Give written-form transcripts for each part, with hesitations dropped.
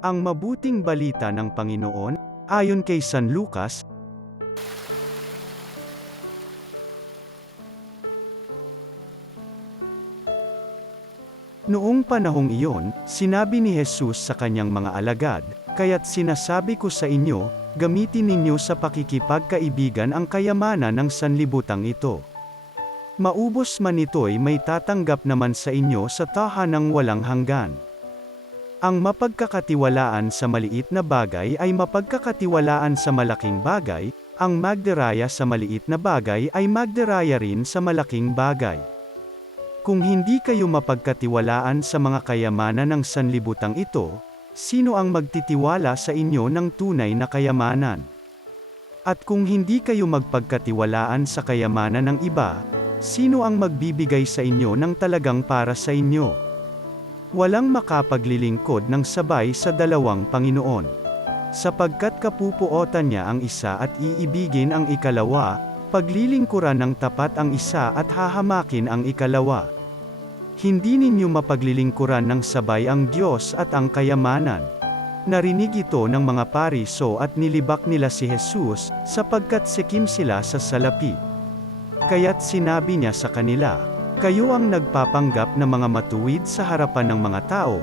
Ang mabuting balita ng Panginoon, ayon kay San Lucas. Noong panahong iyon, sinabi ni Jesus sa kanyang mga alagad, "Kaya't sinasabi ko sa inyo, gamitin ninyo sa pakikipagkaibigan ang kayamanan ng sanlibutang ito. Maubos man ito'y may tatanggap naman sa inyo sa tahanang walang hanggan." Ang mapagkakatiwalaan sa maliit na bagay ay mapagkakatiwalaan sa malaking bagay, ang magdiraya sa maliit na bagay ay magdiraya rin sa malaking bagay. Kung hindi kayo mapagkatiwalaan sa mga kayamanan ng sanlibutang ito, sino ang magtitiwala sa inyo ng tunay na kayamanan? At kung hindi kayo magpagkatiwalaan sa kayamanan ng iba, sino ang magbibigay sa inyo ng talagang para sa inyo? Walang makapaglilingkod ng sabay sa dalawang Panginoon. Sapagkat kapupuotan niya ang isa at iibigin ang ikalawa, paglilingkuran ng tapat ang isa at hahamakin ang ikalawa. Hindi ninyo mapaglilingkuran ng sabay ang Diyos at ang kayamanan. Narinig ito ng mga Pariso at nilibak nila si Jesus, sapagkat sikim sila sa salapi. Kaya't sinabi niya sa kanila, "Kayo ang nagpapanggap na mga matuwid sa harapan ng mga tao,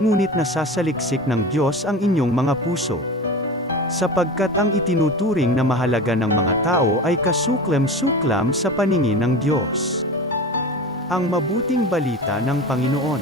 ngunit nasasaliksik ng Diyos ang inyong mga puso. Sapagkat ang itinuturing na mahalaga ng mga tao ay kasuklam-suklam sa paningin ng Diyos." Ang mabuting balita ng Panginoon.